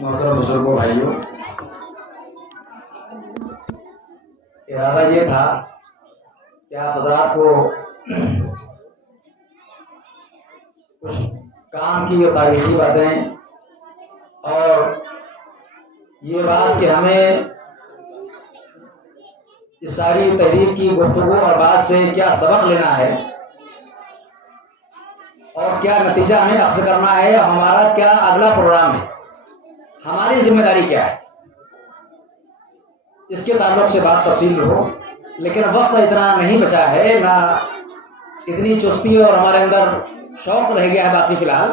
محترم بزرگوں بھائیوں، ارادہ یہ تھا کہ آپ حضرات کو کچھ کام کی اور تاریخی باتیں اور یہ بات کہ ہمیں اس ساری تحریک کی گفتگو اور بات سے کیا سبق لینا ہے اور کیا نتیجہ ہمیں اخذ کرنا ہے، ہمارا کیا اگلا پروگرام ہے، ہماری ذمہ داری کیا ہے، اس کے تعلق سے بات تفصیل ہو. لیکن وقت اتنا نہیں بچا ہے، نہ اتنی چستی اور ہمارے اندر شوق رہ گیا ہے باقی فی الحال.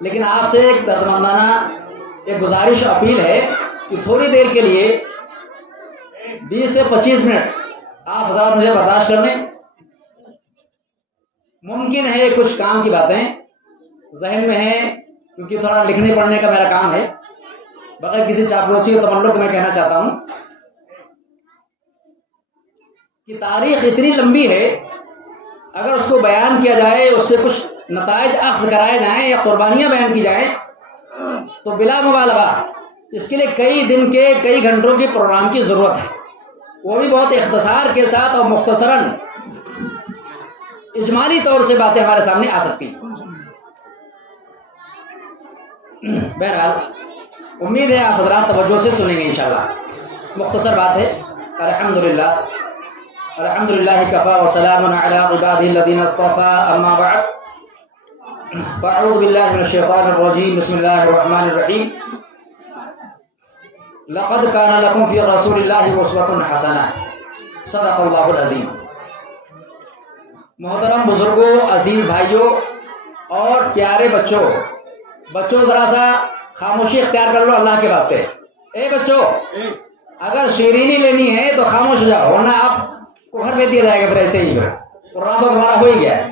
لیکن آپ سے ایک دردمندانہ ایک گزارش اپیل ہے کہ تھوڑی دیر کے لیے 20 سے 25 منٹ آپ حضرات مجھے برداشت کر لیں. ممکن ہے کچھ کام کی باتیں ذہن میں ہیں، کیونکہ تھوڑا لکھنے پڑھنے کا میرا کام ہے. بغیر کسی چاپلوسی اور تملق میں کہنا چاہتا ہوں کہ تاریخ اتنی لمبی ہے، اگر اس کو بیان کیا جائے، اس سے کچھ نتائج اخذ کرائے جائیں یا قربانیاں بیان کی جائیں تو بلا مبالغہ اس کے لیے کئی دن کے کئی گھنٹوں کے پروگرام کی ضرورت ہے، وہ بھی بہت اختصار کے ساتھ اور مختصراً اجمالی طور سے باتیں ہمارے سامنے آ سکتی ہیں. بہرحال امید ہے آپ حضرات توجہ سے سنیں گے انشاءاللہ. مختصر بات ہے. الحمدللہ الحمدللہ کفا وسلام علی عبادہ الذین اصطفى، اما بعد فاعوذ باللہ من الشیطان الرجیم، بسم اللہ الرحمن الرحیم. لقد کان لکم فی رسول اللہ اسوۃ حسنہ، صدق اللہ العظیم. محترم بزرگوں، عزیز بھائیوں اور پیارے بچوں ذرا سا خاموشی اختیار کر لو اللہ کے واسطے. بچوں، اگر شیرینی لینی ہے تو خاموش ہو جاؤ، ورنہ آپ کو گھر میں دیا جائے گا پھر ایسے ہی. قرآن تو تمہارا ہو ہی گیا ہے.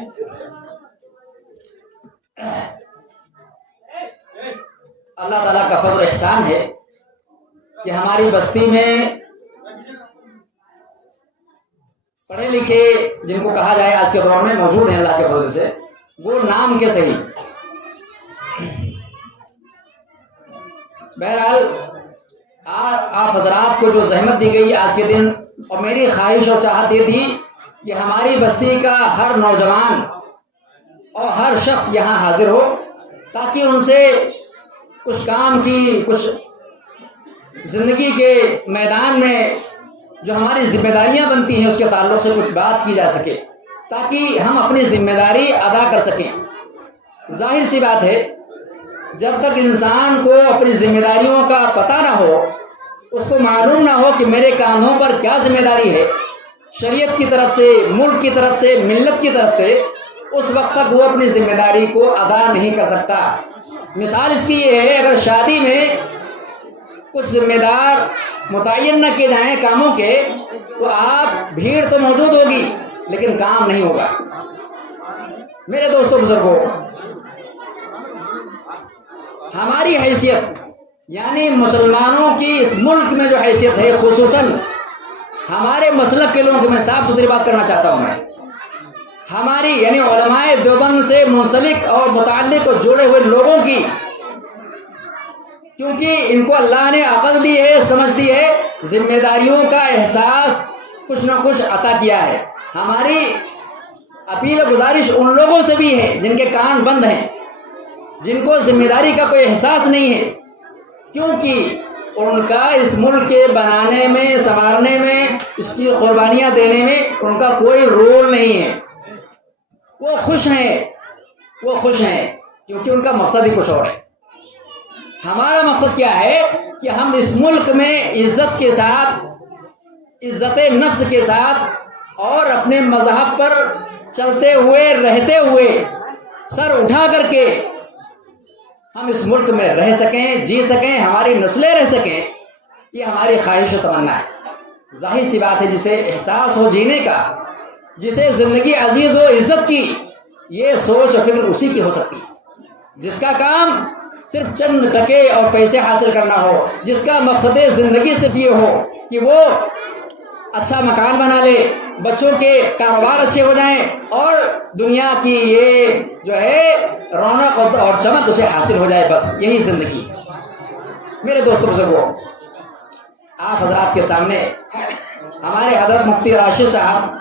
اللہ تعالیٰ کا فضل احسان ہے کہ ہماری بستی میں پڑھے لکھے جن کو کہا جائے آج کے دور میں موجود ہیں اللہ کے فضل سے، وہ نام کے صحیح. بہرحال آپ حضرات کو جو زحمت دی گئی آج کے دن، اور میری خواہش اور چاہت یہ تھی کہ ہماری بستی کا ہر نوجوان اور ہر شخص یہاں حاضر ہو تاکہ ان سے کچھ کام کی، کچھ زندگی کے میدان میں جو ہماری ذمہ داریاں بنتی ہیں اس کے تعلق سے کچھ بات کی جا سکے، تاکہ ہم اپنی ذمہ داری ادا کر سکیں. ظاہر سی بات ہے، جب تک انسان کو اپنی ذمہ داریوں کا پتہ نہ ہو، اس کو معلوم نہ ہو کہ میرے کاموں پر کیا ذمہ داری ہے شریعت کی طرف سے، ملک کی طرف سے، ملت کی طرف سے، اس وقت تک وہ اپنی ذمہ داری کو ادا نہیں کر سکتا. مثال اس کی یہ ہے، اگر شادی میں کچھ ذمہ دار متعین نہ کیے جائیں کاموں کے تو آپ بھیڑ تو موجود ہوگی لیکن کام نہیں ہوگا. میرے دوستوں بزرگوں، ہماری حیثیت یعنی مسلمانوں کی اس ملک میں جو حیثیت ہے، خصوصاً ہمارے مسلک کے لوگوں کی، میں صاف ستھری بات کرنا چاہتا ہوں، میں ہماری یعنی علماء دیوبند سے منسلک اور متعلق اور جڑے ہوئے لوگوں کی، کیونکہ ان کو اللہ نے عقل دی ہے، سمجھ دی ہے، ذمہ داریوں کا احساس کچھ نہ کچھ عطا کیا ہے. ہماری اپیل و گزارش ان لوگوں سے بھی ہے جن کے کان بند ہیں، جن کو ذمہ داری کا کوئی احساس نہیں ہے، کیونکہ ان کا اس ملک کے بنانے میں، سنوارنے میں، اس کی قربانیاں دینے میں ان کا کوئی رول نہیں ہے. وہ خوش ہیں کیونکہ ان کا مقصد ہی کچھ اور ہے. ہمارا مقصد کیا ہے کہ ہم اس ملک میں عزت کے ساتھ، عزت نفس کے ساتھ اور اپنے مذہب پر چلتے ہوئے، رہتے ہوئے، سر اٹھا کر کے ہم اس ملک میں رہ سکیں، جی سکیں، ہماری نسلیں رہ سکیں. یہ ہماری خواہش و تمنا ہے. ظاہر سی بات ہے، جسے احساس ہو جینے کا، جسے زندگی عزیز ہو، عزت کی، یہ سوچ و فکر اسی کی ہو سکتی ہے. جس کا کام صرف چند ٹکے اور پیسے حاصل کرنا ہو، جس کا مقصد زندگی صرف یہ ہو کہ وہ اچھا مکان بنا لے، بچوں کے کاروبار اچھے ہو جائیں اور دنیا کی یہ جو ہے رونق اور چمک اسے حاصل ہو جائے، بس یہی زندگی. میرے دوستوں بزرگوں، آپ حضرات کے سامنے ہمارے حضرت مفتی راشد صاحب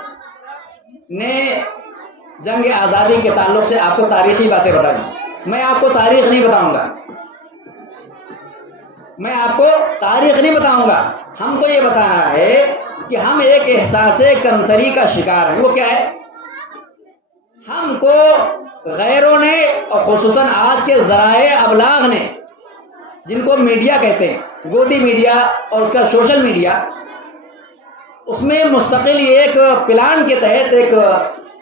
نے جنگ آزادی کے تعلق سے آپ کو تاریخی باتیں بتائیں. میں آپ کو تاریخ نہیں بتاؤں گا، میں آپ کو تاریخ نہیں بتاؤں گا. ہم کو یہ بتانا ہے کہ ہم ایک احساس کمتری کا شکار ہیں. وہ کیا ہے؟ ہم کو غیروں نے اور خصوصاً آج کے ذرائع ابلاغ نے، جن کو میڈیا کہتے ہیں، گودی میڈیا اور اس کا سوشل میڈیا، اس میں مستقل ایک پلان کے تحت ایک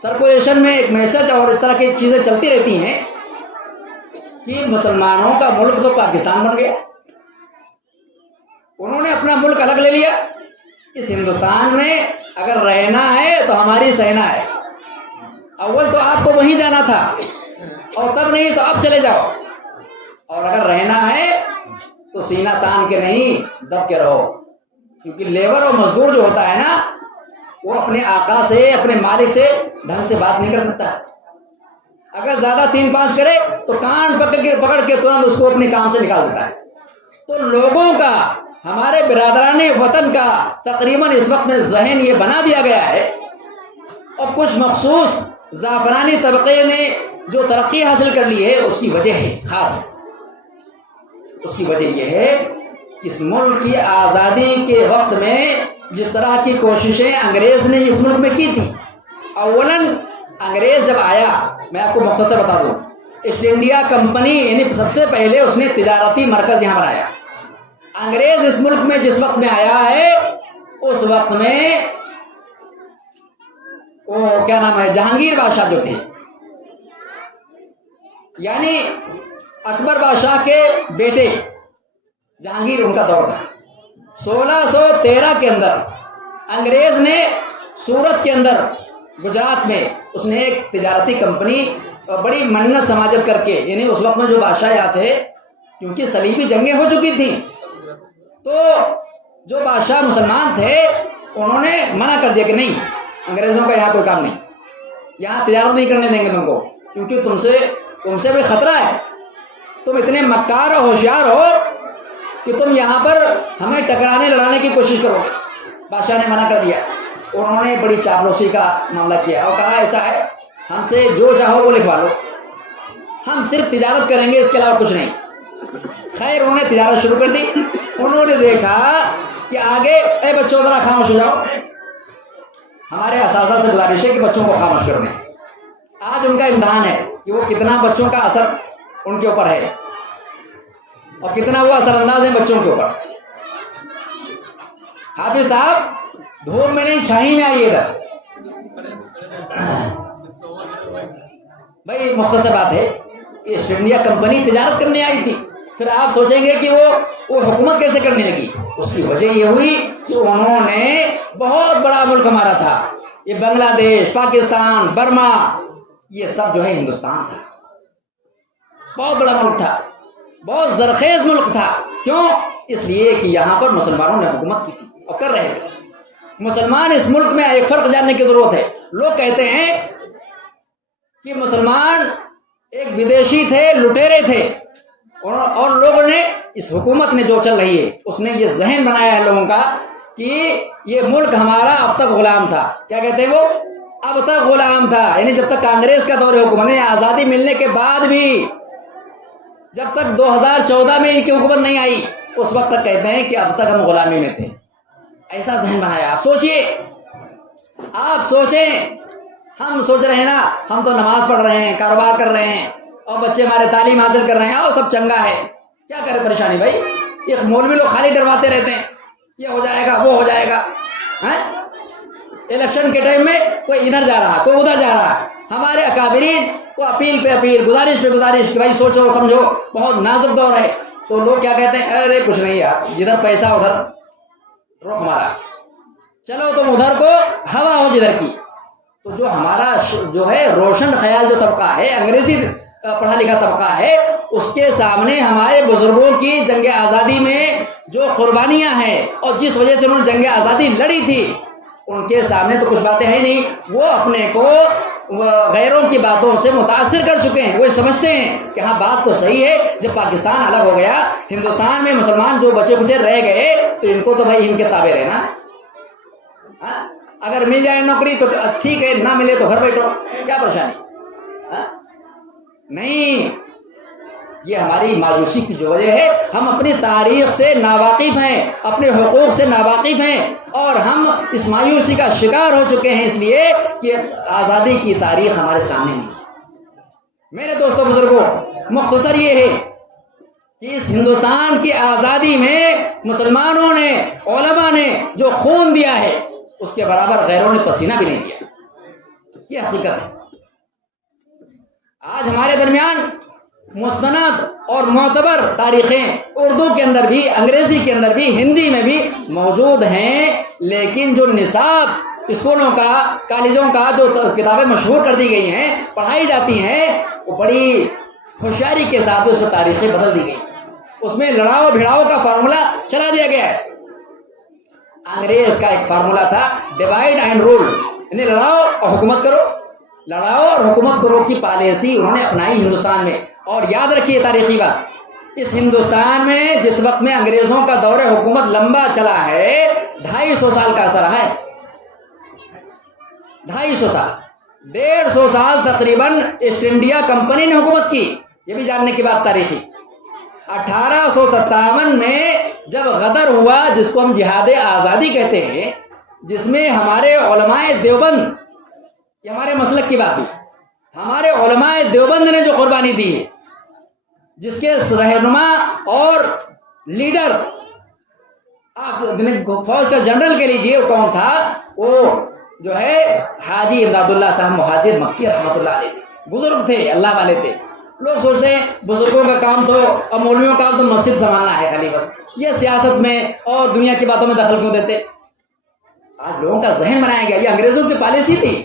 سرکولیشن میں ایک میسج اور اس طرح کی چیزیں چلتی رہتی ہیں کہ مسلمانوں کا ملک تو پاکستان بن گیا، انہوں نے اپنا ملک الگ لے لیا. اس ہندوستان میں اگر رہنا ہے تو ہماری سینا ہے. اول تو آپ کو وہیں جانا تھا اور تب نہیں تو اب چلے جاؤ، اور اگر رہنا ہے تو سینہ تان کے نہیں دب کے رہو، کیونکہ لیبر اور مزدور جو ہوتا ہے نا، وہ اپنے آقا سے، اپنے مالک سے ڈھنگ سے بات نہیں کر سکتا. اگر زیادہ 3-5 کرے تو کان پکڑ کے ترنت اس کو اپنے کام سے نکال دیتا ہے. تو لوگوں کا، ہمارے برادران وطن کا تقریباً اس وقت میں ذہن یہ بنا دیا گیا ہے، اور کچھ مخصوص زعفرانی طبقے نے جو ترقی حاصل کر لی ہے اس کی وجہ ہے خاص. اس کی وجہ یہ ہے کہ اس ملک کی آزادی کے وقت میں جس طرح کی کوششیں انگریز نے اس ملک میں کی تھی. اولاً انگریز جب آیا، میں آپ کو مختصر بتا دوں، ایسٹ انڈیا کمپنی یعنی سب سے پہلے اس نے تجارتی مرکز یہاں بنایا. انگریز اس ملک میں جس وقت میں آیا ہے، اس وقت میں وہ کیا نام ہے، جہانگیر بادشاہ جو تھے، یعنی اکبر بادشاہ کے بیٹے جہانگیر، ان کا دور تھا. 1613 کے اندر انگریز نے سورت کے اندر گجرات میں اس نے ایک تجارتی کمپنی بڑی منت سماجت کر کے، یعنی اس وقت میں جو بادشاہ یہاں تھے، کیونکہ صلیبی جنگیں ہو چکی تھیں، تو جو بادشاہ مسلمان تھے انہوں نے منع کر دیا کہ نہیں، انگریزوں کا یہاں کوئی کام نہیں، یہاں تجارت نہیں کرنے دیں گے تم کو، کیونکہ تم سے بھی خطرہ ہے، تم اتنے مکار اور ہوشیار ہو کہ تم یہاں پر ہمیں ٹکرانے لڑانے کی کوشش کرو گے. بادشاہ نے منع کر دیا. انہوں نے بڑی چاپلوسی کا معاملہ کیا اور کہا ایسا ہے، ہم سے جو چاہو وہ لکھوا لو، ہم صرف تجارت کریں گے، اس کے علاوہ کچھ نہیں. خیر انہوں نے تجارت شروع کر دی. انہوں نے دیکھا کہ آگے، اے بچوں ذرا خاموش ہو جاؤ، ہمارے اساتذہ سے گزارش ہے کہ بچوں کو خاموش کر دیں. آج ان کا امتحان ہے کہ وہ کتنا بچوں کا اثر ان کے اوپر ہے اور کتنا وہ اثر انداز ہے بچوں کے اوپر. حافظ صاحب دھوپ میں نہیں، چھائی میں آئیے ادھر. بھائی مختصر بات ہے کہ ایسٹ انڈیا کمپنی تجارت کرنے آئی تھی. پھر آپ سوچیں گے کہ وہ حکومت کیسے کرنے لگی. اس کی وجہ یہ ہوئی کہ انہوں نے بہت بڑا ملک ہمارا تھا، یہ بنگلہ دیش، پاکستان، برما، یہ سب جو ہے ہندوستان تھا، بہت بڑا ملک تھا، بہت زرخیز ملک تھا. کیوں؟ اس لیے کہ یہاں پر مسلمانوں نے حکومت کی تھی اور کر رہے تھے. مسلمان اس ملک میں ایک فرق جاننے کی ضرورت ہے. لوگ کہتے ہیں کہ مسلمان ایک ودیشی تھے، لٹیرے تھے، اور لوگوں نے، اس حکومت نے جو چل رہی ہے اس نے یہ ذہن بنایا ہے لوگوں کا کہ یہ ملک ہمارا اب تک غلام تھا. کیا کہتے ہیں وہ؟ اب تک غلام تھا، یعنی جب تک کانگریس کا دور حکومت ہے، آزادی ملنے کے بعد بھی، جب تک 2014 میں ان کی حکومت نہیں آئی، اس وقت تک کہتے ہیں کہ اب تک ہم غلامی میں تھے. ایسا ذہن بنایا. آپ سوچئے، آپ سوچیں، ہم سوچ رہے ہیں نا، ہم تو نماز پڑھ رہے ہیں، کاروبار کر رہے ہیں، اور بچے ہمارے تعلیم حاصل کر رہے ہیں، اور سب چنگا ہے. کیا کرے پریشانی بھائی؟ یہ مولوی لوگ خالی ڈرواتے رہتے ہیں، یہ ہو جائے گا، وہ ہو جائے گا. الیکشن کے ٹائم میں کوئی ادھر جا رہا، کوئی ادھر جا رہا. ہمارے اکابرین وہ اپیل پہ اپیل، گزارش پہ گزارش کہ بھائی سوچو سمجھو، بہت نازک دور ہے. تو لوگ کیا کہتے ہیں؟ ارے کچھ نہیں یار، جدھر پیسہ ادھر رخ ہمارا، چلو تم ادھر کو ہوا ہو جدھر کی. تو جو ہمارا جو ہے روشن خیال جو طبقہ ہے، انگریزی پڑھا لکھا طبقہ ہے، اس کے سامنے ہمارے بزرگوں کی جنگ آزادی میں جو قربانیاں ہیں اور جس وجہ سے انہوں نے جنگ آزادی لڑی تھی، ان کے سامنے تو کچھ باتیں ہیں نہیں. وہ اپنے کو غیروں کی باتوں سے متاثر کر چکے ہیں. وہ سمجھتے ہیں کہ ہاں بات تو صحیح ہے, جب پاکستان الگ ہو گیا, ہندوستان میں مسلمان جو بچے کچے رہ گئے تو ان کو تو بھائی ان کے تابع رہنا, اگر مل جائے نوکری تو ٹھیک ہے, نہ ملے تو گھر بیٹھو, کیا پریشانی. نہیں, یہ ہماری مایوسی کی جو وجہ ہے, ہم اپنی تاریخ سے ناواقف ہیں, اپنے حقوق سے ناواقف ہیں, اور ہم اس مایوسی کا شکار ہو چکے ہیں, اس لیے کہ آزادی کی تاریخ ہمارے سامنے نہیں. میرے دوستوں بزرگوں, مختصر یہ ہے کہ اس ہندوستان کی آزادی میں مسلمانوں نے, علماء نے جو خون دیا ہے اس کے برابر غیروں نے پسینہ بھی نہیں دیا. یہ حقیقت ہے. آج ہمارے درمیان مستند اور معتبر تاریخیں اردو کے اندر بھی, انگریزی کے اندر بھی, ہندی میں بھی موجود ہیں, لیکن جو نصاب اسکولوں کا, کالجوں کا جو کتابیں مشہور کر دی گئی ہیں, پڑھائی جاتی ہیں, وہ بڑی ہوشیاری کے ساتھ اس تاریخیں بدل دی گئی. اس میں لڑاؤ بھڑاؤ کا فارمولا چلا دیا گیا ہے. انگریز کا ایک فارمولا تھا, ڈیوائڈ اینڈ رول, یعنی لڑاؤ اور حکومت کرو, لڑاؤ اور حکومت کرو کی پالیسی انہوں نے اپنائی ہندوستان میں. اور یاد رکھیے تاریخی بات, اس ہندوستان میں جس وقت میں انگریزوں کا دور حکومت لمبا چلا ہے, 250 سال کا اثر ہے. 250 سال, 150 سال تقریباً ایسٹ انڈیا کمپنی نے حکومت کی. یہ بھی جاننے کی بات تاریخی. 1857 میں جب غدر ہوا, جس کو ہم جہاد آزادی کہتے ہیں, جس میں ہمارے علماء دیوبند, یہ ہمارے مسلک کی بات ہے, ہمارے علماء دیوبند نے جو قربانی دی ہے, جس کے رہنما اور لیڈر فوج کا جنرل کے لیجیے وہ کون تھا, وہ جو ہے حاجی امداد اللہ صاحب مہاجر مکی رحمۃ اللہ علیہ. بزرگ تھے, اللہ والے تھے. لوگ سوچتے ہیں بزرگوں کا کام تو, اور مولویوں کا کام تو مسجد سنبھالنا ہے خالی, بس یہ سیاست میں اور دنیا کی باتوں میں دخل کیوں دیتے. آج لوگوں کا ذہن بنایا گیا. یہ انگریزوں کی پالیسی تھی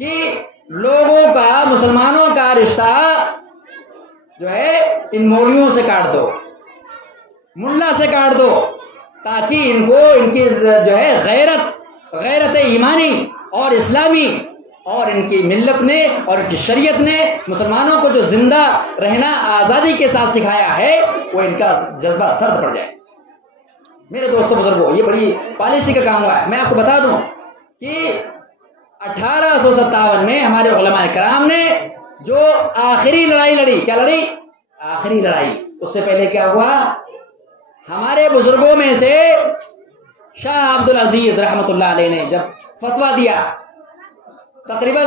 کہ لوگوں کا, مسلمانوں کا رشتہ جو ہے ان مولویوں سے کاٹ دو, ملا سے کاٹ دو, تاکہ ان کو ان کی جو ہے غیرت ایمانی اور اسلامی, اور ان کی ملت نے اور ان کی شریعت نے مسلمانوں کو جو زندہ رہنا آزادی کے ساتھ سکھایا ہے, وہ ان کا جذبہ سرد پڑ جائے. میرے دوستوں بزرگوں, یہ بڑی پالیسی کا کام ہوا ہے. میں آپ کو بتا دوں کہ 1857 میں ہمارے علماء کرام نے جو آخری لڑائی لڑی, کیا لڑی, آخری لڑائی. اس سے پہلے کیا ہوا, ہمارے بزرگوں میں سے شاہ عبد العزیز رحمۃ اللہ علیہ نے جب فتویٰ دیا, تقریباً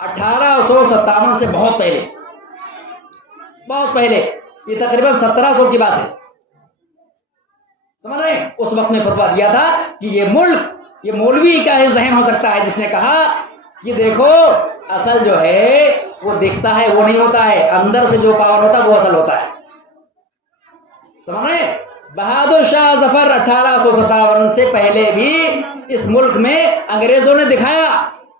1857 سے بہت پہلے, یہ تقریباً 1700 کی بات ہے, سمجھ رہے ہیں. اس وقت میں فتویٰ دیا تھا کہ یہ ملک, یہ مولوی کا ذہن ہو سکتا ہے جس نے کہا کہ دیکھو اصل جو ہے وہ دکھتا ہے وہ نہیں ہوتا ہے, اندر سے جو پاور ہوتا ہے وہ اصل ہوتا ہے. سمجھ رہے ہیں. بہادر شاہ ظفر 1857 سے پہلے بھی اس ملک میں انگریزوں نے دکھایا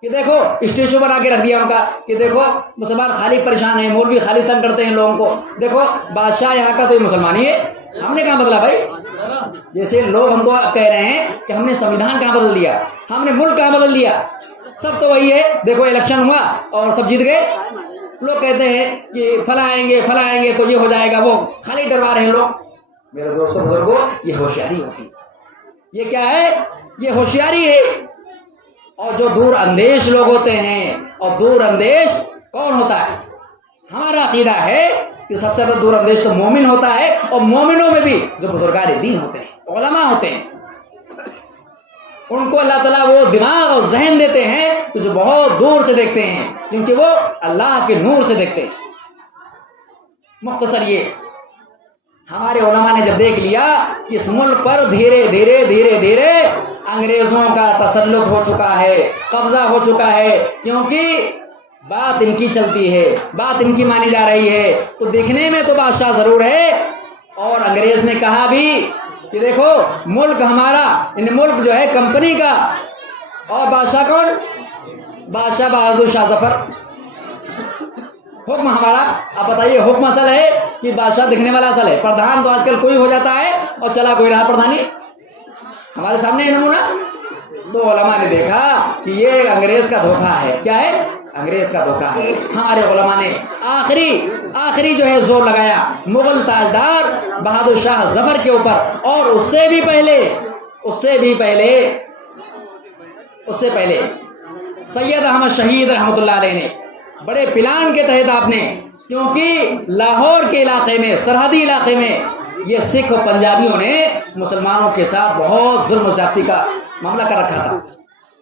کہ دیکھو, اسٹیچو بنا کے رکھ دیا ان کا کہ دیکھو مسلمان خالی پریشان ہیں, مولوی خالی تنگ کرتے ہیں لوگوں کو, دیکھو بادشاہ یہاں کا تو یہ مسلمان ہی ہے. ہم نے کہاں بدلا بھائی؟ جیسے لوگ ہم کو کہہ رہے ہیں کہ ہم نے سمویدھان کہاں بدل دیا, ہم نے ملک کہاں بدل دیا, سب تو وہی ہے. دیکھو الیکشن ہوا اور سب جیت گئے. لوگ کہتے ہیں کہ فلاں آئیں گے تو یہ ہو جائے گا, وہ خالی ڈروا رہے ہیں لوگ. میرے دوستوں بزرگوں, یہ ہوشیاری ہوتی ہے. یہ کیا ہے, یہ ہوشیاری ہے. اور جو دور اندیش لوگ ہوتے ہیں, اور دور اندیش کون ہوتا ہے, ہمارا عقیدہ ہے کہ سب سے زیادہ دور اندیش تو مومن ہوتا ہے, اور مومنوں میں بھی جو بزرگان دین ہوتے ہیں, علماء ہوتے ہیں, ان کو اللہ تعالیٰ وہ دماغ اور ذہن دیتے ہیں کہ جو بہت دور سے دیکھتے ہیں, کیونکہ وہ اللہ کے نور سے دیکھتے ہیں. مختصر یہ, ہمارے علماء نے جب دیکھ لیا کہ اس ملک پر دھیرے دھیرے انگریزوں کا تسلط ہو چکا ہے, قبضہ ہو چکا ہے, کیونکہ بات ان کی چلتی ہے, بات ان کی مانی جا رہی ہے, تو دیکھنے میں تو بادشاہ ضرور ہے. اور انگریز نے کہا بھی کہ دیکھو ملک ہمارا, ملک جو ہے کمپنی کا, اور بادشاہ کون, بادشاہ بہادر شاہ ظفر, حکم ہمارا. آپ بتائیے حکم اصل ہے کہ بادشاہ دکھنے والا اصل ہے؟ پردھان تو آج کل کوئی ہو جاتا ہے اور چلا کوئی رہا پردھانی. ہمارے سامنے ہے نمونہ. تو علماء نے دیکھا کہ یہ انگریز کا دھوکہ ہے. کیا ہے؟ انگریز کا دھوکہ ہے. ہمارے علماء نے آخری جو ہے زور لگایا مغل تاجدار بہادر شاہ ظفر کے اوپر، اور اس سے بھی پہلے سید احمد شہید رحمۃ اللہ علیہ نے بڑے پلان کے تحت آپ نے، کیونکہ لاہور کے علاقے میں، سرحدی علاقے میں یہ سکھ اور پنجابیوں نے مسلمانوں کے ساتھ بہت ظلم و زیادتی کا معاملہ کر رکھا تھا.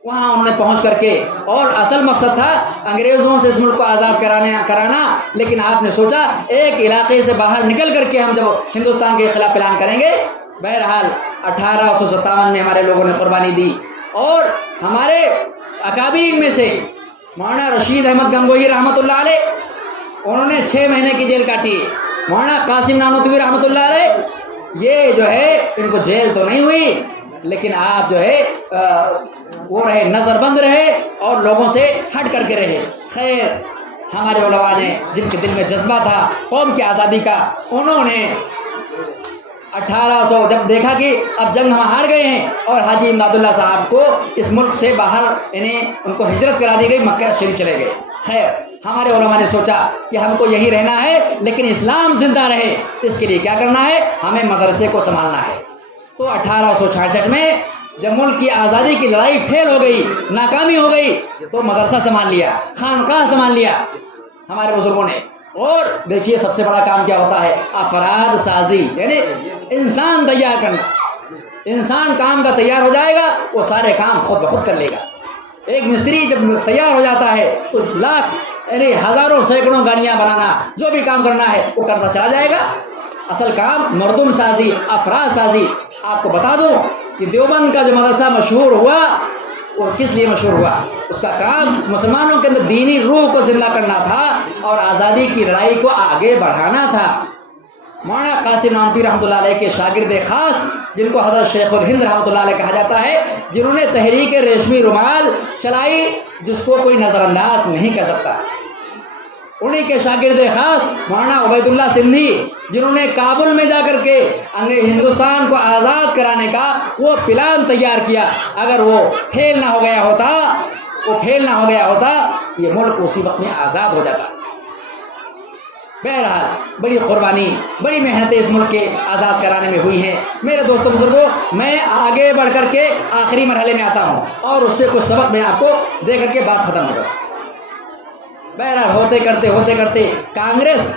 وہاں انہوں نے پہنچ کر کے، اور اصل مقصد تھا انگریزوں سے اس ملک کو آزاد کرانا، لیکن آپ نے سوچا ایک علاقے سے باہر نکل کر کے ہم جب ہندوستان کے خلاف پلان کریں گے. بہرحال 1857 میں ہمارے لوگوں نے قربانی دی، اور ہمارے اکابرین میں سے مولانا رشید احمد گنگوہی رحمۃ اللہ علیہ، انہوں نے 6 مہینے کی جیل کاٹی. مولانا قاسم نانوتوی رحمۃ اللہ علیہ، یہ جو ہے ان کو جیل تو نہیں ہوئی، لیکن آپ جو ہے وہ رہے، نظر بند رہے اور لوگوں سے ہٹ کر کے رہے. خیر، ہمارے علماء نے جن کے دل میں جذبہ تھا قوم کی آزادی کا، انہوں نے 1800 جب دیکھا کہ اب جنگ ہم ہار گئے ہیں اور حاجی امداد اللہ صاحب کو اس ملک سے باہر ان کو ہجرت کرا دی گئی، مکہ شریف چلے گئے. خیر، ہمارے علماء نے سوچا کہ ہم کو یہی رہنا ہے لیکن اسلام زندہ رہے، اس کے لیے کیا کرنا ہے؟ ہمیں مدرسے کو سنبھالنا ہے. تو 1866 میں جب ملک کی آزادی کی لڑائی فیل ہو گئی، ناکامی ہو گئی، تو مدرسہ سنبھال لیا، خانقاہ سنبھال لیا ہمارے بزرگوں نے. اور دیکھیے سب سے بڑا کام کیا ہوتا ہے؟ افراد سازی، یعنی انسان تیار کرنا. انسان کام کا تیار ہو جائے گا، وہ سارے کام خود بخود کر لے گا. ایک مستری جب تیار ہو جاتا ہے تو لاکھ یعنی ہزاروں سینکڑوں گاڑیاں بنانا، جو بھی کام کرنا ہے وہ کرنا چلا جائے گا. اصل کام مردم سازی، افراد سازی. آپ کو بتا دوں کہ دیوبند کا جو مدرسہ مشہور ہوا وہ کس لیے مشہور ہوا؟ اس کا کام مسلمانوں کے اندر دینی روح کو زندہ کرنا تھا اور آزادی کی لڑائی کو آگے بڑھانا تھا. مولانا قاسم نانوتوی رحمۃ اللہ علیہ کے شاگرد خاص، جن کو حضرت شیخ الہند رحمۃ اللہ علیہ کہا جاتا ہے، جنہوں نے تحریک ریشمی رومال چلائی جس کو کوئی نظر انداز نہیں کر سکتا، انہی کے شاگرد خاص مولانا عبید اللہ سندھی، جنہوں نے کابل میں جا کر کے ہندوستان کو آزاد کرانے کا وہ پلان تیار کیا. اگر وہ فیل نہ ہو گیا ہوتا یہ ملک اسی وقت میں آزاد ہو جاتا. بہرحال بڑی قربانی، بڑی محنتیں اس ملک کے آزاد کرانے میں ہوئی ہیں. میرے دوستوں بزرگوں، میں آگے بڑھ کر کے آخری مرحلے میں آتا ہوں اور اس سے کچھ سبق میں آپ کو دے کر کے بات ختم ہوگا. بہرحال ہوتے کرتے کانگریس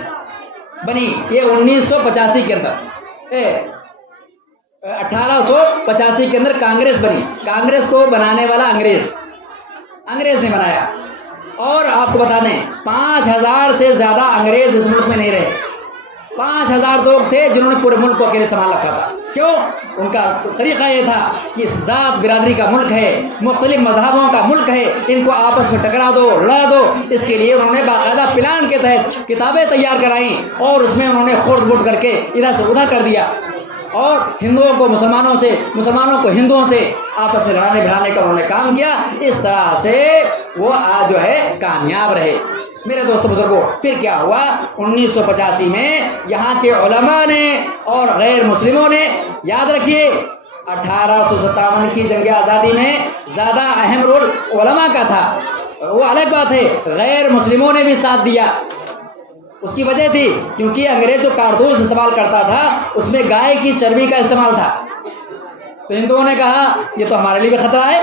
بنی. یہ 1985 کے اندر 1885 کے اندر کانگریس بنی. کانگریس کو بنانے والا انگریز نے بنایا. اور آپ کو بتا دیں 5000 سے زیادہ انگریز اس ملک میں نہیں رہے. 5000 لوگ تھے جنہوں نے پورے ملک کو اکیلے سنبھال رکھا تھا. کیوں؟ ان کا طریقہ یہ تھا کہ ذات برادری کا ملک ہے، مختلف مذہبوں کا ملک ہے، ان کو آپس میں ٹکرا دو، لڑا دو. اس کے لیے انہوں نے باقاعدہ پلان کے تحت کتابیں تیار کرائیں اور اس میں انہوں نے خورد بورد کر کے ادھر سے ادھر کر دیا، اور ہندوؤں کو مسلمانوں کو ہندوؤں سے آپس میں لڑانے بھڑانے کا انہوں نے کام کیا. اس طرح سے وہ آج جو ہے کامیاب رہے. میرے دوستو بزرگوں، پھر کیا ہوا؟ 1985 میں یہاں کے علماء نے اور غیر مسلموں نے، یاد رکھیے 1857 کی جنگ آزادی میں زیادہ اہم رول علماء کا تھا. وہ الگ بات ہے، غیر مسلموں نے بھی ساتھ دیا. اس کی وجہ تھی کیونکہ انگریز جو کارتوس استعمال کرتا تھا اس میں گائے کی چربی کا استعمال تھا. تو ہندوؤں نے کہا یہ تو ہمارے لیے بھی خطرہ ہے.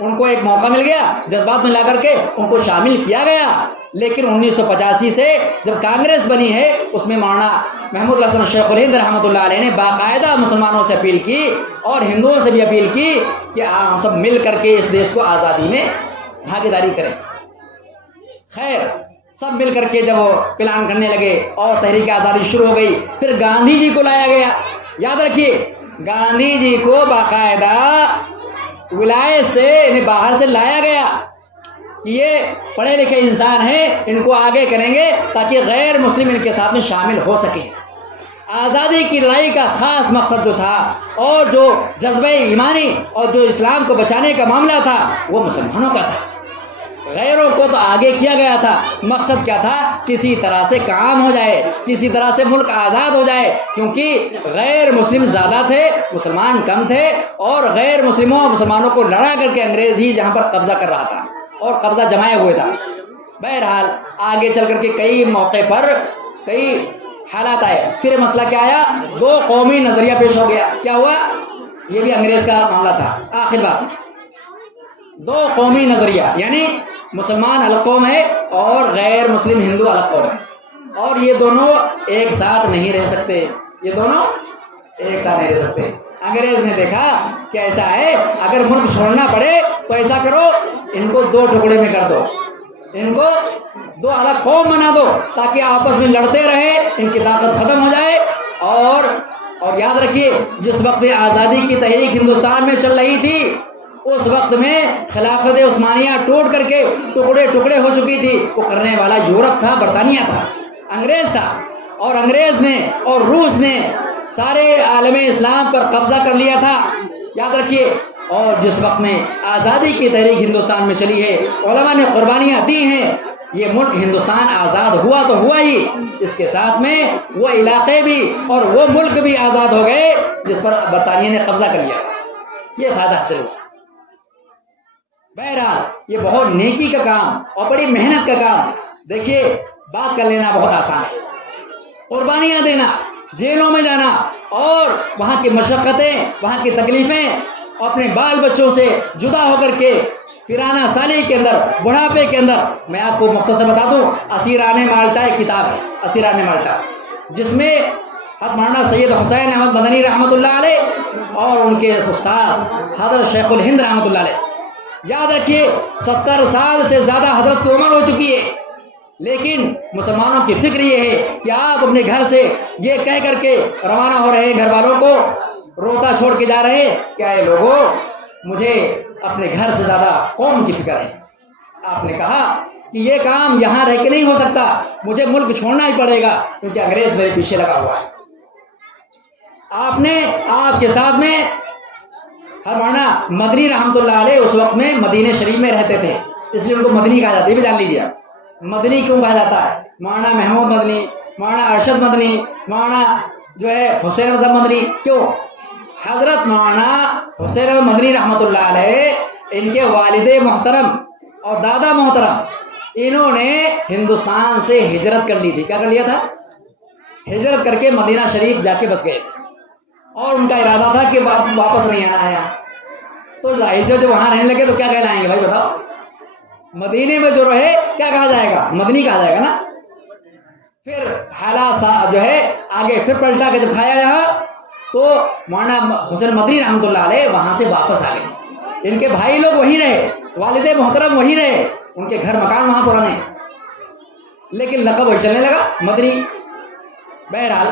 ان کو ایک موقع مل گیا، جذبات میں لا کر کے ان کو شامل کیا گیا. لیکن 1985 سے جب کانگریس بنی ہے اس میں مولانا محمود الحسن شیخ الہند رحمۃ اللہ علیہ نے باقاعدہ مسلمانوں سے اپیل کی اور ہندوؤں سے بھی اپیل کی کہ ہم سب مل کر کے اس دیش کو آزادی میں بھاگیداری کریں. خیر، سب مل کر کے جب وہ پلان کرنے لگے اور تحریک آزادی شروع ہو گئی. پھر گاندھی جی کو لایا گیا. یاد رکھیے گاندھی جی کو باقاعدہ ولایت سے باہر سے لایا گیا. یہ پڑھے لکھے انسان ہیں، ان کو آگے کریں گے تاکہ غیر مسلم ان کے ساتھ میں شامل ہو سکیں. آزادی کی لڑائی کا خاص مقصد جو تھا اور جو جذبہ ایمانی اور جو اسلام کو بچانے کا معاملہ تھا وہ مسلمانوں کا تھا. غیروں کو تو آگے کیا گیا تھا، مقصد کیا تھا؟ کسی طرح سے کام ہو جائے، کسی طرح سے ملک آزاد ہو جائے، کیونکہ غیر مسلم زیادہ تھے، مسلمان کم تھے، اور غیر مسلموں اور مسلمانوں کو لڑا کر کے انگریز ہی جہاں پر قبضہ کر رہا تھا اور قبضہ جمائے ہوئے تھا۔ بہرحال آگے چل کر کے کئی موقع پر کئی حالات آئے، پھر مسئلہ کیا آیا؟ دو قومی نظریہ پیش ہو گیا۔ کیا ہوا؟ یہ بھی انگریز کا معاملہ تھا۔ آخر بات، دو قومی نظریہ، یعنی مسلمان الگ قوم ہے اور غیر مسلم ہندو الگ قوم ہے، اور یہ دونوں ایک ساتھ نہیں رہ سکتے، یہ دونوں ایک ساتھ نہیں رہ سکتے۔ انگریز نے دیکھا کہ ایسا ہے، اگر ملک چھوڑنا پڑے تو ایسا کرو، ان کو دو ٹکڑے میں کر دو، ان کو دو الگ قوم بنا دو، تاکہ آپس میں لڑتے رہے، ان کی طاقت ختم ہو جائے۔ اور یاد رکھیے، جس وقت میں آزادی کی تحریک ہندوستان میں چل رہی تھی، اس وقت میں خلافت عثمانیہ ٹوٹ کر کے ٹکڑے ٹکڑے ہو چکی تھی۔ وہ کرنے والا یورپ تھا، برطانیہ تھا، انگریز تھا، اور انگریز نے اور روس نے سارے عالم اسلام پر قبضہ کر لیا تھا، یاد رکھیے۔ اور جس وقت میں آزادی کی تحریک ہندوستان میں چلی ہے، علماء نے قربانیاں دی ہیں، یہ ملک ہندوستان آزاد ہوا تو ہوا ہی، اس کے ساتھ میں وہ علاقے بھی اور وہ ملک بھی آزاد ہو گئے جس پر برطانیہ نے قبضہ کر لیا، یہ فائدہ حاصل ہوا۔ بہرحال یہ بہت نیکی کا کام اور بڑی محنت کا کام۔ دیکھیے، بات کر لینا بہت آسان ہے، قربانیاں دینا، جیلوں میں جانا، اور وہاں کی مشقتیں، وہاں کی تکلیفیں، اپنے بال بچوں سے جدا ہو کر کے پیرانہ سالی کے اندر، بڑھاپے کے اندر۔ میں آپ کو مختصر بتا دوں، اسیران مالٹا ایک کتاب ہے، اسیران مالٹا، جس میں حضرت مولانا سید حسین احمد مدنی رحمۃ اللہ علیہ اور ان کے استاد حضرت شیخ الہند رحمۃ اللہ علیہ، یاد رکھیے 70 سال سے زیادہ حضرت کی عمر ہو چکی ہے، لیکن مسلمانوں کی فکر یہ ہے کہ آپ اپنے گھر سے یہ کہہ کر کے روانہ ہو رہے ہیں، گھر والوں کو روتا چھوڑ کے جا رہے ہیں، کیا اے لوگوں، مجھے اپنے گھر سے زیادہ قوم کی فکر ہے۔ آپ نے کہا کہ یہ کام یہاں رہ کے نہیں ہو سکتا، مجھے ملک چھوڑنا ہی پڑے گا، کیونکہ انگریز میرے پیچھے لگا ہوا ہے۔ آپ نے آپ کے ساتھ میں مولانا مدنی رحمۃ اللہ علیہ اس وقت میں مدینہ شریف میں رہتے تھے، اس لیے ان کو مدنی کہا جاتا ہے، یہ بھی جان لیجیے آپ مدنی کیوں کہا جاتا ہے۔ مولانا محمود مدنی، مولانا ارشد مدنی، مولانا جو ہے حسین رضا مدنی، کیوں؟ حضرت مولانا حسین رضا مدنی رحمۃ اللہ علیہ، ان کے والد محترم اور دادا محترم، انہوں نے ہندوستان سے ہجرت کر لی تھی۔ کیا کر لیا تھا؟ ہجرت کر کے مدینہ شریف جا کے بس گئے، اور ان کا ارادہ تھا کہ واپس نہیں آنا ہے۔ تو ظاہر سے جب وہاں رہنے لگے تو کیا کہلائیں گے بھائی بتاؤ؟ مدینے میں جو رہے کیا کہا جائے گا؟ مدنی کہا جائے گا نا۔ پھر حالات جو ہے آگے پھر پلٹا کے جب کھایا یہاں، تو مولانا حسین مدنی رحمۃ اللہ علیہ وہاں سے واپس آ گئے۔ ان کے بھائی لوگ وہیں رہے، والد محترم وہیں رہے، ان کے گھر مکان وہاں پرانے، لیکن لقب وہی چلنے لگا مدنی۔ بہرحال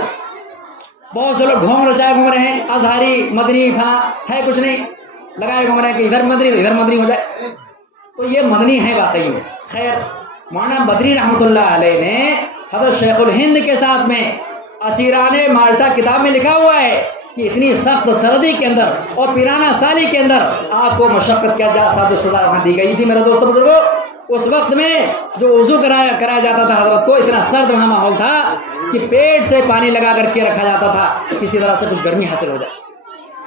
بہت سے لوگ ڈھونگ رچائے گھوم رہے ہیں، ازہری مدنی تھا، ہے کچھ نہیں، لگائے گھوم رہے ہیں کہ ادھر مدنی تو ادھر مدنی ہو جائے، تو یہ مدنی ہے واقعی میں۔ خیر، مولانا مدنی رحمۃ اللہ علیہ نے حضرت شیخ الہند کے ساتھ میں اسیران مالٹا کتاب میں لکھا ہوا ہے کہ اتنی سخت سردی کے اندر اور پیرانہ سالی کے اندر آپ کو مشقت کیا سزا وہاں دی گئی تھی۔ میرے دوستوں بزرگوں، اس وقت میں جو وضو کرایا جاتا تھا حضرت کو، اتنا سرد وہاں ماحول تھا کہ پیٹ سے پانی لگا کر کے رکھا جاتا تھا، کسی طرح سے کچھ گرمی حاصل ہو جائے۔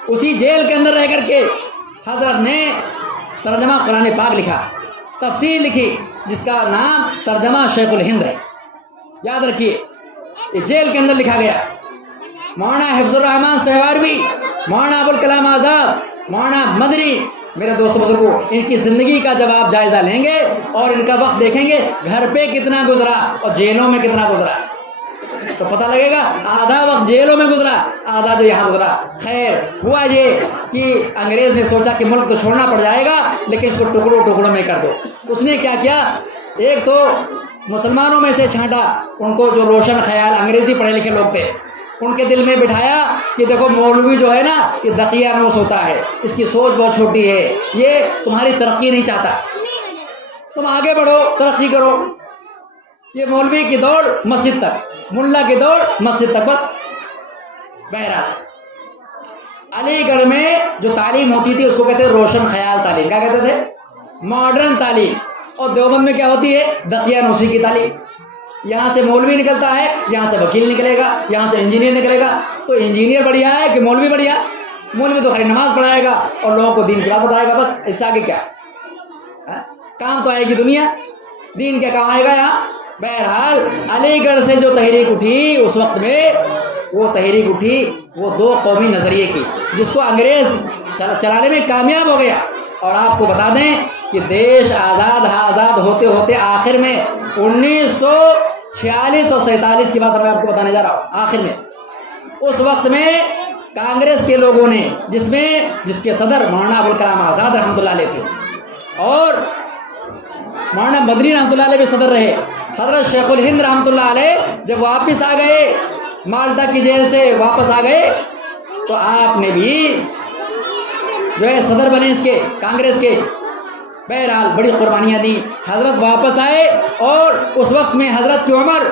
اسی جیل کے اندر رہ کر کے حضرت نے ترجمہ قرآن پاک لکھا، تفسیر لکھی، جس کا نام ترجمہ شیخ الہند ہے۔ یاد رکھیے، یہ جیل کے اندر لکھا گیا۔ مولانا حفظ الرحمان سہواروی، مولانا ابوالکلام آزاد، مولانا مدنی، میرے دوستوں بزرگوں، ان کی زندگی کا جب آپ جائزہ لیں گے اور ان کا وقت دیکھیں گے، گھر پہ کتنا گزرا اور جیلوں میں کتنا گزرا، تو پتہ لگے گا آدھا وقت جیلوں میں گزرا، آدھا جو یہاں گزرا۔ خیر، ہوا یہ کہ انگریز نے سوچا کہ ملک تو چھوڑنا پڑ جائے گا، لیکن اس کو ٹکڑوں ٹکڑوں میں کر دو۔ اس نے کیا کیا؟ ایک تو مسلمانوں میں سے چھانٹا ان کو، جو روشن خیال انگریزی پڑھے لکھے لوگ تھے، ان کے دل میں بٹھایا کہ دیکھو مولوی جو ہے نا، یہ دقیہ نوس ہوتا ہے، اس کی سوچ بہت چھوٹی ہے، یہ تمہاری ترقی نہیں چاہتا، تم آگے بڑھو، ترقی کرو۔ یہ مولوی کی دوڑ مسجد تک، ملا کی دوڑ مسجد تک، بس۔ بہرحال علی گڑھ میں جو تعلیم ہوتی تھی اس کو کہتے ہیں روشن خیال تعلیم۔ کیا کہتے تھے؟ ماڈرن تعلیم۔ اور دیوبند میں کیا ہوتی ہے؟ دقیانوسی کی تعلیم. یہاں سے مولوی نکلتا ہے، یہاں سے وکیل نکلے گا، یہاں سے انجینئر نکلے گا. تو انجینئر بڑھیا ہے کہ مولوی بڑھیا؟ مولوی تو خالی نماز پڑھائے گا اور لوگوں کو دین کی بات بتائے گا، بس. اس سے آگے کیا کام؟ تو آئے گی دنیا، دین کیا کام آئے گا یہاں؟ بہرحال علی گڑھ سے جو تحریک اٹھی اس وقت میں، وہ تحریک اٹھی وہ دو قومی نظریے کی، جس کو انگریز چلانے میں کامیاب ہو گیا. اور آپ کو بتا دیں کہ دیش آزاد ہوتے ہوتے آخر میں 1946 اور 47 کی بات میں آپ کو بتانے جا رہا ہوں. آخر میں اس وقت میں کانگریس کے لوگوں نے، جس کے صدر مولانا ابوالکلام آزاد رحمۃ اللہ علیہ تھے، اور مولانا مدنی رحمۃ اللہ علیہ بھی صدر رہے. حضرت شیخ الہند رحمۃ اللہ علیہ جب واپس آ گئے، مالٹا کی جیل سے واپس آ گئے، تو آپ نے بھی جو ہے صدر بنے اس کے کانگریس کے. بہرحال بڑی قربانیاں دی. حضرت واپس آئے اور اس وقت میں حضرت کی عمر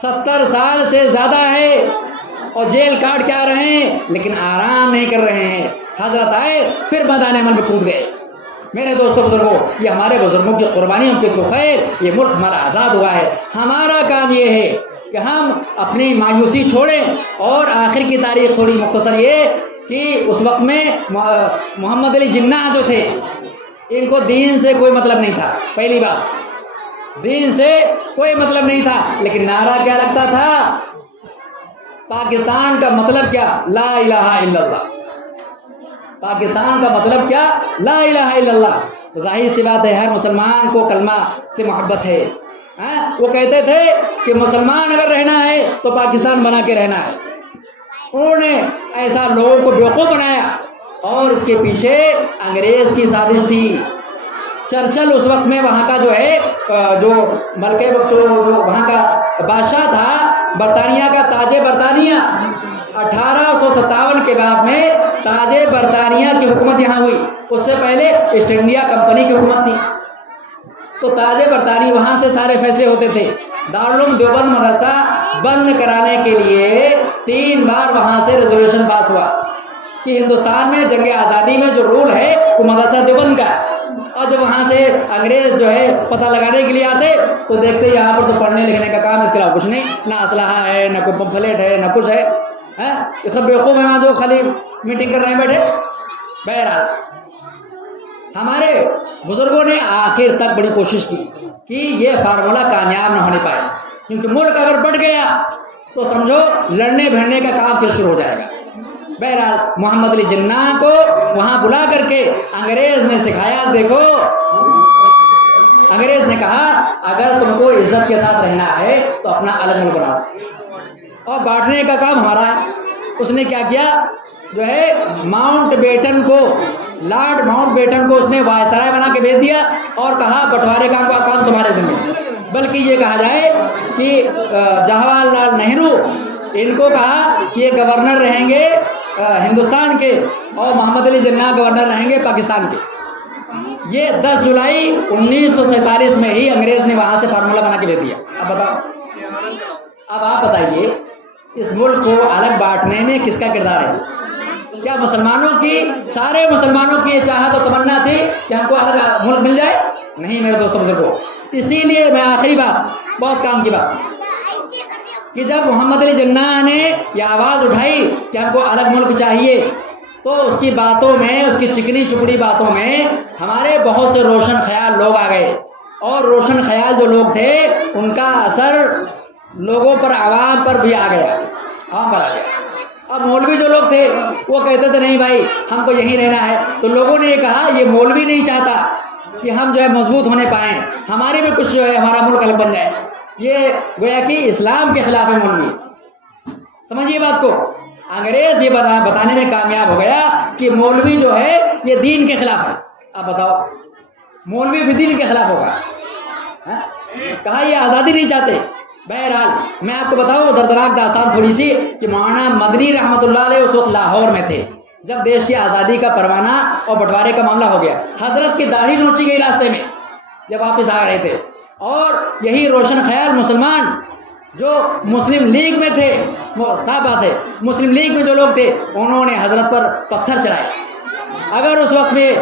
70 سال سے زیادہ ہے اور جیل کاٹ کے آ رہے ہیں، لیکن آرام نہیں کر رہے ہیں. حضرت آئے پھر میدان عمل میں کود گئے. میرے دوستوں بزرگوں، یہ ہمارے بزرگوں کی قربانیوں کے تو خیر یہ ملک ہمارا آزاد ہوا ہے. ہمارا کام یہ ہے کہ ہم اپنی مایوسی چھوڑیں. اور آخر کی تاریخ تھوڑی مختصر یہ کہ اس وقت میں محمد علی جناح جو تھے، ان کو دین سے کوئی مطلب نہیں تھا. پہلی بات، دین سے کوئی مطلب نہیں تھا، لیکن نعرہ کیا لگتا تھا؟ پاکستان کا مطلب کیا؟ لا الہ الا اللہ. پاکستان کا مطلب کیا؟ لا الہ الا اللہ. ظاہر سی بات ہے ہر مسلمان کو کلمہ سے محبت ہے. وہ کہتے تھے کہ مسلمان اگر رہنا ہے تو پاکستان بنا کے رہنا ہے. انہوں نے ایسا لوگوں کو بیوقوف بنایا، اور اس کے پیچھے انگریز کی سازش تھی. چرچل اس وقت میں وہاں کا جو ہے جو ملکہ جو وہاں کا بادشاہ تھا، برطانیہ کا تاج برطانیہ، 1857 کے بعد میں تاج برطانیہ کی حکومت یہاں ہوئی. اس سے پہلے ایسٹ انڈیا کمپنی کی حکومت تھی. تو تاج برطانیہ وہاں سے سارے فیصلے ہوتے تھے. دارالعلوم دیوبند مدرسہ بند کرانے کے لیے 3 بار وہاں سے ریزولوشن پاس ہوا کہ ہندوستان میں جنگ آزادی میں جو رول ہے وہ مدرسہ دیوبند کا ہے. اور جب وہاں سے انگریز جو ہے پتہ لگانے کے لیے آتے تو دیکھتے یہاں پر تو پڑھنے لکھنے کا کام اس کے علاوہ کچھ نہیں، نہ اسلحہ ہے، نہ کوئی پمفلیٹ ہے، نہ کچھ ہے. یہ سب بیوقوف ہیں وہاں جو خالی میٹنگ کر رہے ہیں بیٹھے. بہرحال ہمارے بزرگوں نے آخر تک بڑی کوشش کی کہ یہ فارمولہ کامیاب نہ ہونے پائے، کیونکہ ملک اگر بڑھ گیا تو سمجھو لڑنے بھیڑنے کا کام پھر شروع ہو جائے گا. بہرحال محمد علی جناح کو وہاں بلا کر کے انگریز نے سکھایا. دیکھو، انگریز نے کہا اگر تم کو عزت کے ساتھ رہنا ہے تو اپنا الگ ملک بناؤ اور بانٹنے کا کام ہمارا ہے. اس نے کیا کیا؟ جو ہے ماؤنٹ بیٹن کو، لارڈ ماؤنٹ بیٹن کو اس نے وائسرائے بنا کے بھیج دیا اور کہا بٹوارے کا کام تمہارے ذمہ. بلکہ یہ کہا جائے کہ جواہر لال نہرو، ان کو کہا کہ یہ گورنر رہیں گے ہندوستان کے اور محمد علی جناح گورنر رہیں گے پاکستان کے. یہ 10 جولائی 1947 میں ہی انگریز نے وہاں سے فارمولہ بنا کے بھیج دیا. اب بتاؤ، اب آپ بتائیے اس ملک کو الگ بانٹنے میں کس کا کردار ہے؟ کیا مسلمانوں کی، سارے مسلمانوں کی یہ چاہت اور تمنا تھی کہ ہم کو الگ ملک مل جائے؟ نہیں میرے دوستوں بزرگوں. اسی لیے میں آخری بات، بہت کام کی بات، کہ جب محمد علی جناح نے یہ آواز اٹھائی کہ ہم کو الگ ملک چاہیے، تو اس کی باتوں میں، اس کی چکنی چپڑی باتوں میں ہمارے بہت سے روشن خیال لوگ آ گئے. اور روشن خیال جو لوگ تھے ان کا اثر لوگوں پر، عوام پر بھی آ گیا، عوام پر آ گیا. اب مولوی جو لوگ تھے وہ کہتے تھے نہیں بھائی ہم کو یہیں رہنا ہے. تو لوگوں نے یہ کہا یہ مولوی نہیں چاہتا کہ ہم جو ہے مضبوط ہونے پائیں، ہماری بھی کچھ جو ہے ہمارا ملک الگ بن جائے. یہ گویا کہ اسلام کے خلاف ہے مولوی. سمجھیے بات کو. انگریز یہ بتانے میں کامیاب ہو گیا کہ مولوی جو ہے یہ دین کے خلاف ہے. اب بتاؤ، مولوی بھی دین کے خلاف ہوگا؟ کہا یہ آزادی نہیں چاہتے. بہرحال میں آپ کو بتاؤں دردناک داستان تھوڑی سی کہ مولانا مدنی رحمۃ اللہ علیہ اس وقت لاہور میں تھے جب دیش کی آزادی کا پروانہ اور بٹوارے کا معاملہ ہو گیا. حضرت کی داڑھی نوچی گئی راستے میں جب واپس آ رہے تھے. اور یہی روشن خیال مسلمان جو مسلم لیگ میں تھے، وہ صاف بات ہے، مسلم لیگ میں جو لوگ تھے انہوں نے حضرت پر پتھر چلائے. اگر اس وقت میں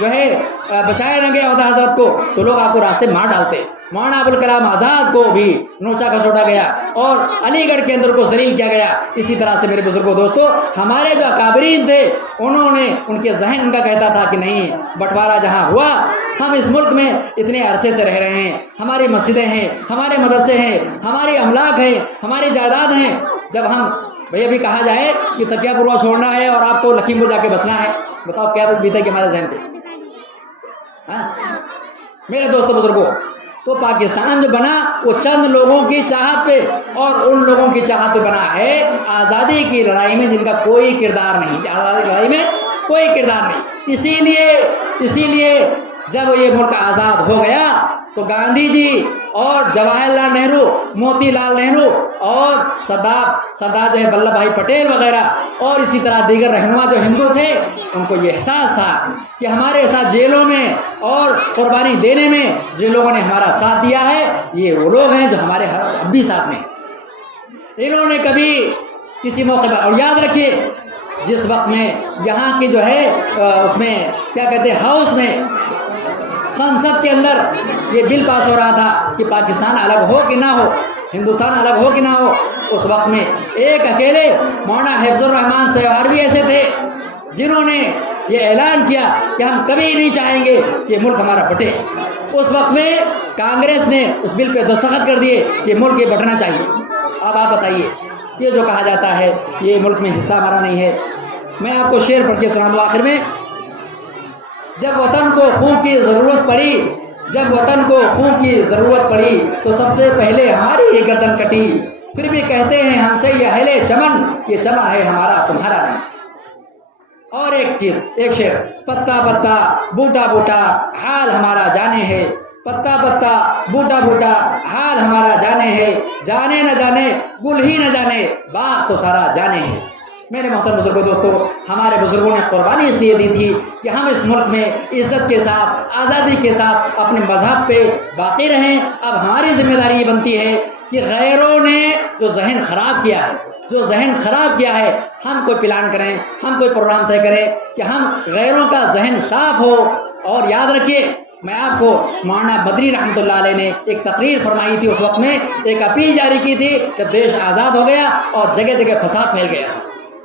جو ہے بچایا نہ گیا ہوتا حضرت کو تو لوگ آپ کو راستے مار ڈالتے. مولانا ابوالکلام آزاد کو بھی نوچا کھسوٹا گیا اور علی گڑھ کے اندر کو ذلیل کیا گیا. اسی طرح سے میرے بزرگوں دوستو ہمارے جو اکابرین تھے انہوں نے ان کے ذہن ان کا کہتا تھا کہ نہیں بٹوارا جہاں ہوا ہم اس ملک میں اتنے عرصے سے رہ رہے ہیں, ہماری مسجدیں ہیں, ہمارے مدرسے ہیں, ہماری املاک ہیں, ہماری جائیداد ہیں. جب ہم بھئی ابھی کہا جائے کہ تکیہ پوروا چھوڑنا ہے اور آپ کو لکھیم جا کے بسنا ہے, بتاؤ کیا بیتا کہ ہمارے ذہن پہ. میرے دوستوں بزرگوں تو پاکستان جو بنا وہ چند لوگوں کی چاہت پہ اور ان لوگوں کی چاہت پہ بنا ہے آزادی کی لڑائی میں جن کا کوئی کردار نہیں, آزادی کی لڑائی میں کوئی کردار نہیں. اسی لیے جب یہ ملک آزاد ہو گیا تو گاندھی جی اور جواہر لال نہرو, موتی لال نہرو اور سردار جو ہے ولبھ بھائی پٹیل وغیرہ اور اسی طرح دیگر رہنما جو ہندو تھے ان کو یہ احساس تھا کہ ہمارے ساتھ جیلوں میں اور قربانی دینے میں جن لوگوں نے ہمارا ساتھ دیا ہے یہ وہ لوگ ہیں جو ہمارے اب بھی ساتھ میں. انہوں نے کبھی کسی موقع پر, اور یاد رکھیے جس وقت میں یہاں کی جو ہے اس میں کیا کہتے ہیں ہاؤس میں سنسد کے اندر یہ بل پاس ہو رہا تھا کہ پاکستان الگ ہو کہ نہ ہو, ہندوستان الگ ہو کہ نہ ہو, اس وقت میں ایک اکیلے مولانا حفظ الرحمان سہواروی ایسے تھے جنہوں نے یہ اعلان کیا کہ ہم کبھی نہیں چاہیں گے کہ ملک ہمارا بٹے. اس وقت میں کانگریس نے اس بل پہ دستخط کر دیے کہ ملک یہ بٹنا چاہیے. اب آپ بتائیے یہ جو کہا جاتا ہے یہ ملک میں حصہ ہمارا نہیں ہے. میں آپ کو شعر پڑھ کے سنا دوں آخر میں. جب وطن کو خون کی ضرورت پڑی, جب وطن کو خون کی ضرورت پڑی تو سب سے پہلے ہماری یہ گردن کٹی, پھر بھی کہتے ہیں ہم سے یہ اہل چمن, یہ چمن ہے ہمارا تمہارا نہیں. اور ایک شعر, پتا پتا بوٹا بوٹا حال ہمارا جانے ہے, پتا پتا بوٹا بوٹا حال ہمارا جانے ہے, جانے نہ جانے گل ہی نہ جانے باغ تو سارا جانے ہے. میرے محترم بزرگوں دوستو ہمارے بزرگوں نے قربانی اس لیے دی تھی کہ ہم اس ملک میں عزت کے ساتھ آزادی کے ساتھ اپنے مذہب پہ باقی رہیں. اب ہماری ذمہ داری یہ بنتی ہے کہ غیروں نے جو ذہن خراب کیا ہے ہم کوئی پلان کریں, ہم کوئی پروگرام طے کریں کہ ہم غیروں کا ذہن صاف ہو. اور یاد رکھیے میں آپ کو مولانا بدری رحمۃ اللہ علیہ نے ایک تقریر فرمائی تھی, اس وقت میں ایک اپیل جاری کی تھی جب دیش آزاد ہو گیا اور جگہ جگہ فساد پھیل گیا.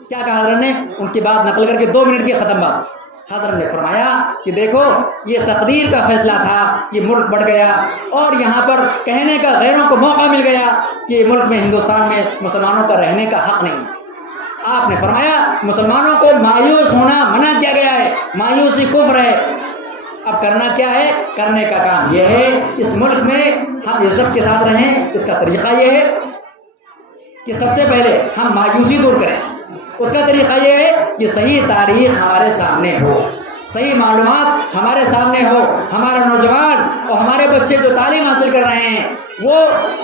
کیا کہا حضرت نے, ان کی بات نقل کر کے 2 منٹ کی ختم بات. حضرت نے فرمایا کہ دیکھو یہ تقدیر کا فیصلہ تھا کہ ملک بڑھ گیا اور یہاں پر کہنے کا غیروں کو موقع مل گیا کہ ملک میں ہندوستان میں مسلمانوں کا رہنے کا حق نہیں. آپ نے فرمایا مسلمانوں کو مایوس ہونا منع کیا گیا ہے, مایوسی کفر ہے. اب کرنا کیا ہے, کرنے کا کام یہ ہے اس ملک میں ہم عزت کے ساتھ رہیں. اس کا طریقہ یہ ہے کہ سب سے پہلے ہم مایوسی دور کریں. اس کا طریقہ یہ ہے کہ صحیح تاریخ ہمارے سامنے ہو, صحیح معلومات ہمارے سامنے ہو. ہمارے نوجوان اور ہمارے بچے جو تعلیم حاصل کر رہے ہیں وہ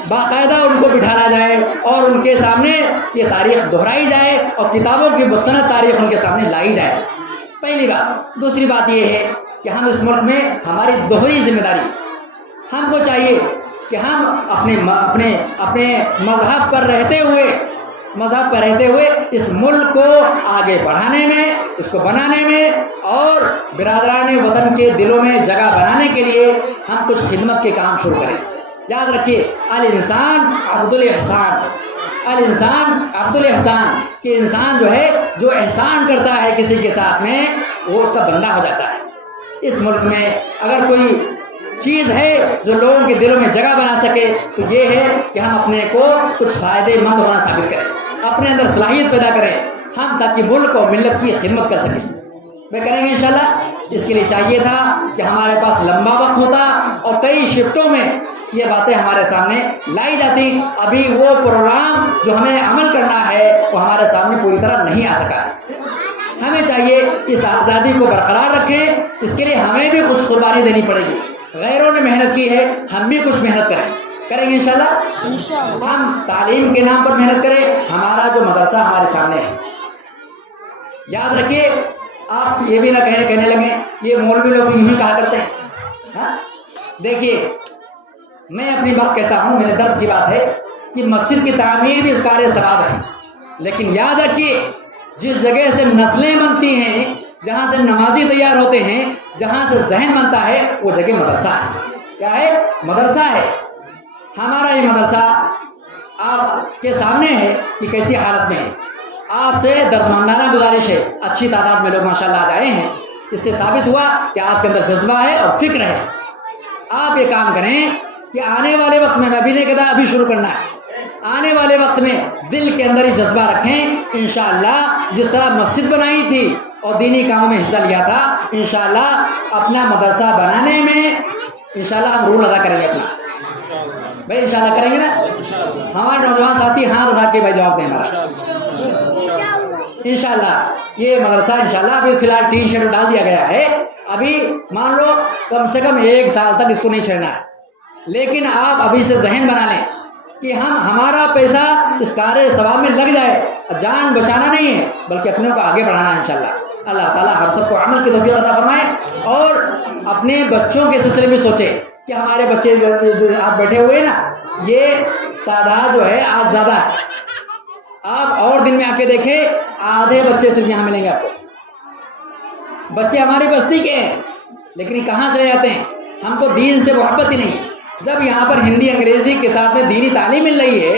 باقاعدہ ان کو بٹھایا جائے اور ان کے سامنے یہ تاریخ دہرائی جائے اور کتابوں کی مستند تاریخ ان کے سامنے لائی جائے. پہلی بات. دوسری بات یہ ہے کہ ہم اس ملک میں ہماری دوہری ذمہ داری, ہم کو چاہیے کہ ہم اپنے مذہب پر رہتے ہوئے اس ملک کو آگے بڑھانے میں, اس کو بنانے میں اور برادران وطن کے دلوں میں جگہ بنانے کے لیے ہم کچھ خدمت کے کام شروع کریں. یاد رکھیے الانسان عبد الاحسان, الانسان عبد الاحسان, کہ انسان جو ہے جو احسان کرتا ہے کسی کے ساتھ میں وہ اس کا بندہ ہو جاتا ہے. اس ملک میں اگر کوئی چیز ہے جو لوگوں کے دلوں میں جگہ بنا سکے تو یہ ہے کہ ہم اپنے کو کچھ فائدے مند ہونا ثابت کریں, اپنے اندر صلاحیت پیدا کریں ہم, تاکہ ملک اور ملت کی خدمت کر سکیں. میں کریں گے انشاءاللہ. اس کے لیے چاہیے تھا کہ ہمارے پاس لمبا وقت ہوتا اور کئی شفٹوں میں یہ باتیں ہمارے سامنے لائی جاتی. ابھی وہ پروگرام جو ہمیں عمل کرنا ہے وہ ہمارے سامنے پوری طرح نہیں آ سکا. ہمیں چاہیے اس آزادی کو برقرار رکھیں. اس کے لیے ہمیں بھی کچھ قربانی دینی پڑے گی. غیروں نے محنت کی ہے, ہم بھی کچھ محنت کریں گے انشاءاللہ. ہم تعلیم کے نام پر محنت کریں. ہمارا جو مدرسہ ہمارے سامنے ہے, یاد رکھیے آپ یہ بھی نہ کہنے لگیں یہ مولوی لوگ یوں ہی کہا کرتے ہیں. دیکھیے میں اپنی بات کہتا ہوں, میرے درد کی بات ہے کہ مسجد کی تعمیر بھی کار ثواب ہے, لیکن یاد رکھیے جس جگہ سے نسلیں بنتی ہیں جہاں سے نمازی تیار ہوتے ہیں، جہاں سے ذہن بنتا ہے، وہ جگہ مدرسہ ہے۔ کیا ہے؟ مدرسہ ہے۔ ہمارا یہ مدرسہ آپ کے سامنے ہے کہ کیسی حالت میں ہے۔ آپ سے دردمندانہ گزارش ہے، اچھی تعداد میں لوگ ماشاءاللہ آج آئے ہیں، اس سے ثابت ہوا کہ آپ کے اندر جذبہ ہے اور فکر ہے۔ آپ یہ کام کریں کہ آنے والے وقت میں ابھی نہیں کہتا، ابھی شروع کرنا ہے، آنے والے وقت میں دل کے اندر ہی جذبہ رکھیں۔ انشاءاللہ جس طرح مسجد بنائی تھی اور دینی کاموں میں حصہ لیا تھا، انشاءاللہ اپنا مدرسہ بنانے میں انشاءاللہ ہم رول ادا کریں گے اپنا۔ بھائی انشاءاللہ کریں گے نا؟ ہمارے نوجوان ساتھی ہاتھ اٹھا کے بھائی جواب دیں ہمارا انشاءاللہ۔ یہ مدرسہ انشاءاللہ ابھی فی الحال ٹین شیڈ ڈال دیا گیا ہے، ابھی مان لو کم سے کم 1 سال تک اس کو نہیں چھیڑنا ہے، لیکن آپ ابھی سے ذہن بنا لیں کہ ہمارا پیسہ اس کار ثواب میں لگ جائے، جان بچانا نہیں ہے بلکہ اپنے کو آگے بڑھانا ہے انشاءاللہ۔ اللہ تعالیٰ ہم سب کو عمل کی توفیق عطا فرمائے، اور اپنے بچوں کے سلسلے میں سوچے کہ ہمارے بچے جو آپ بیٹھے ہوئے نا، یہ تعداد جو ہے آج زیادہ ہے۔ آپ اور دن میں آ کے دیکھیں، آدھے بچے صرف یہاں ملیں گے آپ کو۔ بچے ہماری بستی کے ہیں لیکن یہ کہاں چلے جاتے ہیں؟ ہم کو دین سے محبت ہی نہیں۔ جب یہاں پر ہندی انگریزی کے ساتھ میں دینی تعلیم مل رہی ہے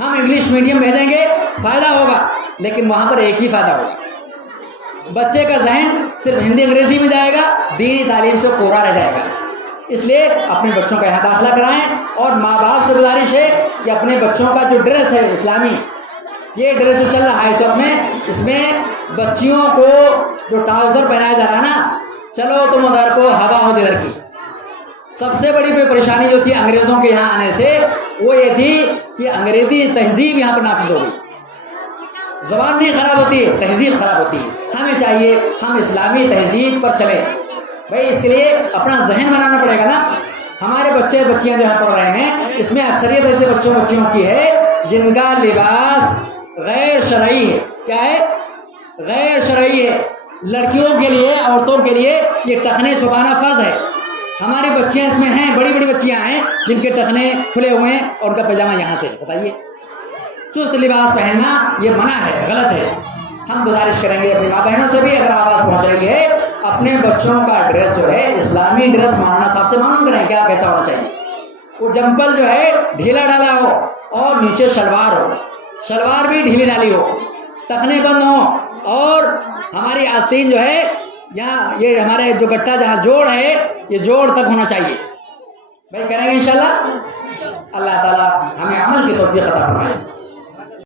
ہم انگلش میڈیم بھیجیں گے، فائدہ ہوگا، لیکن وہاں پر ایک ہی فائدہ ہوگا، بچے کا ذہن صرف ہندی انگریزی میں جائے گا، دینی تعلیم سے پورا رہ جائے گا۔ اس لیے اپنے بچوں کا یہاں داخلہ کرائیں، اور ماں باپ سے گزارش ہے کہ اپنے بچوں کا جو ڈریس ہے اسلامی، یہ ڈریس جو چل رہا ہے اس وقت میں، اس میں بچیوں کو جو ٹراؤزر پہنایا جا رہا ہے نا، چلو تم ادھر کو ہوا ہو جدھر کی۔ سب سے بڑی پریشانی جو تھی انگریزوں کے یہاں آنے سے وہ یہ تھی کہ انگریزی تہذیب یہاں پر نافذ ہو گئی۔ زبان نہیں خراب ہوتی ہے، تہذیب خراب ہوتی ہے۔ ہمیں چاہیے ہم اسلامی تہذیب پر چلیں۔ بھائی اس کے لیے اپنا ذہن بنانا پڑے گا نا۔ ہمارے بچے بچیاں جو یہاں پڑھ رہے ہیں، اس میں اکثریت ایسے بچیوں کی ہے جن کا لباس غیر شرعی ہے۔ کیا ہے؟ غیر شرعی ہے۔ لڑکیوں کے لیے، عورتوں کے لیے یہ ٹخنے چھپانا فرض ہے۔ ہماری بچیاں اس میں ہیں، بڑی بڑی بچیاں ہیں جن کے ٹخنے کھلے ہوئے ہیں اور ان کا پیجامہ یہاں سے۔ بتائیے، چست لباس پہننا یہ منع ہے، غلط ہے۔ ہم گزارش کریں گے اپنی ماں بہنوں سے بھی، اگر آواز پہنچ رہی ہے، اپنے بچوں کا ڈریس جو ہے اسلامی ڈریس مولانا صاحب سے معلوم کریں کیا کیسا ہونا چاہیے۔ وہ جمپل جو ہے ڈھیلا ڈالا ہو اور نیچے شلوار ہو، شلوار بھی ڈھیلی ڈالی ہو، ٹخنے بند ہوں، اور ہماری آستین جو ہے یہاں یہ ہمارے جو گٹھا جہاں جوڑ ہے یہ جوڑ تک ہونا چاہیے۔ بھائی کریں گے انشاءاللہ۔ اللہ تعالیٰ ہمیں عمل کی توفیق عطا فرمائے۔